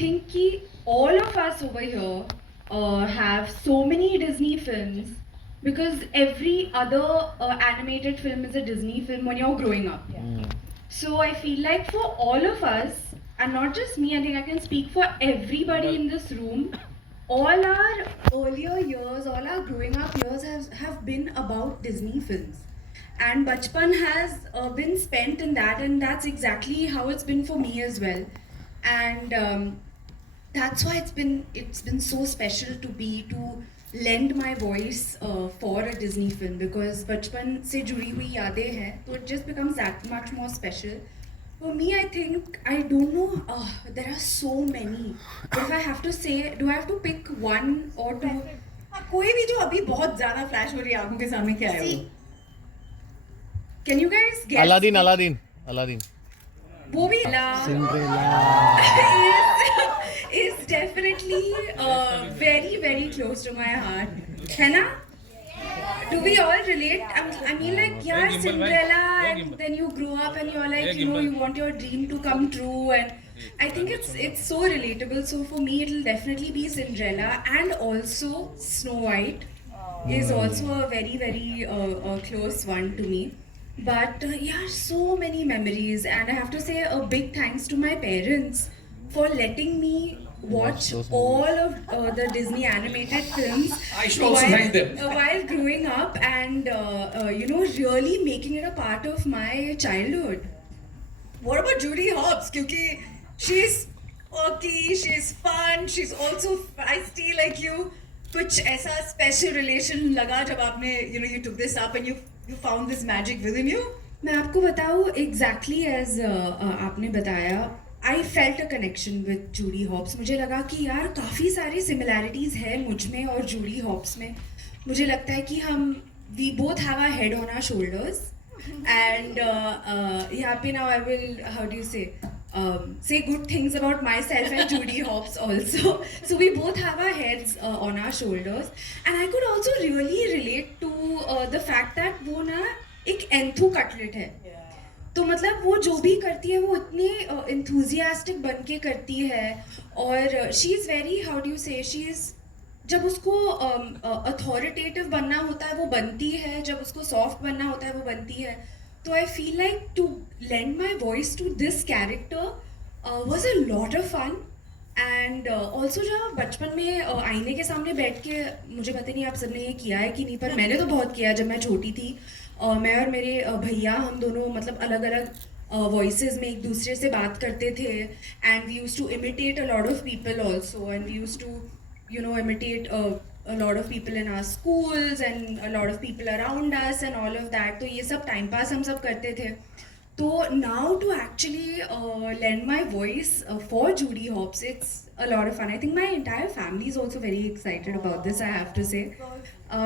think कि all of us over here have so many Disney films because every other animated film is a Disney film when you're growing up. So I feel like for all of us, and not just me, I think I can speak for everybody in this room, all our earlier years, all our growing up years have been about Disney films. And Bachpan has been spent in that, and that's exactly how it's been for me as well. And that's why it's been so special to lend my voice for a Disney film, because बचपन से जुड़ी हुई यादें हैं, so it just becomes that much more special. For me, I think, I don't know, there are so many. But if I have to say, do I have to pick one or two? कोई भी जो अभी बहुत ज्यादा flash हो रही है आंखों के सामने, क्या है वो? See, can you guys guess? Aladdin वो भी is definitely very very close to my heart, है ना? Do we all relate? I mean, like, yeah, Cinderella, and then you grow up and you're like, you know, you want your dream to come true, and I think it's so relatable. So for me, it'll definitely be Cinderella, and also Snow White is also a very very close one to me. But yeah, so many memories, and I have to say a big thanks to my parents for letting me watch all of the Disney animated films I should also thank them. while growing up, and you know, really making it a part of my childhood. What about Judy Hopps? क्योंकि she's quirky, she's fun, she's also feisty like you. कुछ ऐसा special relation लगा जब आपने, you know, you took this up and you found this magic within you? मैं आपको बताऊँ, exactly as आपने बताया, I felt a connection with Judy Hopps. मुझे लगा कि यार काफ़ी सारी similarities है मुझ में और Judy Hopps में. मुझे लगता है कि हम we both have our head on our shoulders, and यहाँ पे now I will, how do you say good things about myself and Judy Hopps also. So we both have our heads on our shoulders, and I could also really relate to the fact that वो ना एक enthu cutlet है. तो मतलब वो जो भी करती है वो इतनी इंथुजियास्टिक बन के करती है, और she is very, how do you से, शी इज़, जब उसको अथॉरिटेटिव बनना होता है वो बनती है, जब उसको सॉफ्ट बनना होता है वो बनती है. तो I feel like to lend my voice to this character was a lot of fun. And also जब बचपन में आईने के सामने बैठ के, मुझे पता नहीं आप सबने ये किया है कि नहीं, पर मैंने तो बहुत किया जब मैं छोटी थी. मैं और मेरे भैया, हम दोनों मतलब अलग अलग वॉइसेस में एक दूसरे से बात करते थे, and we use to imitate a lot of people also, and we use to, you know, imitate a lot of people in our schools and a lot of people around us and all of that. तो ये सब time pass हम सब करते थे. तो now to actually lend my voice for Judy Hopps, it's a lot of fun. I think my entire family is also very excited about this, I have to say,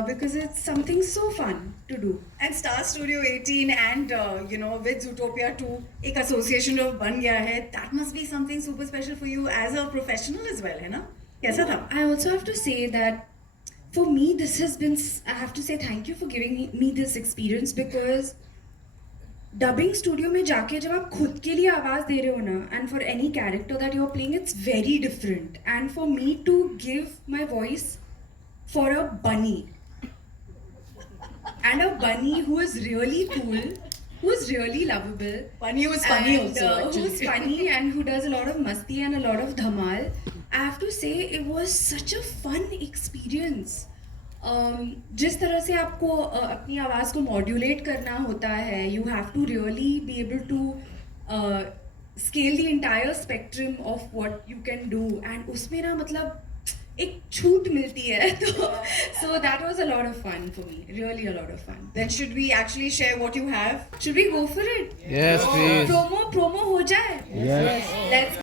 because it's something so fun to do. And Star Studio 18 and you know, with Zootopia 2 एक association जो बन गया है, that must be something super special for you as a professional as well, है ना? कैसा था? I also have to say that for me this has been, I have to say thank you for giving me this experience, because dubbing studio में जाके जब आप खुद के लिए आवाज़ दे रहे हो ना, and for any character that you're playing, it's very different. And for me to give my voice for a bunny, and a bunny who is really cool, who is really lovable, Bunny was funny and, also actually. who's funny and who does a lot of masti and a lot of dhamal. I have to say it was such a fun experience. जिस तरह से आपको अपनी आवाज़ को modulate करना होता है, you have to really be able to scale the entire spectrum of what you can do, and उसमें ना मतलब एक छूट मिलती है. तो so that was a lot of fun for me, really a lot of fun. Then should we actually share what you have? Should we go for it? Yes, please. Promo हो जाए. Yes. Let's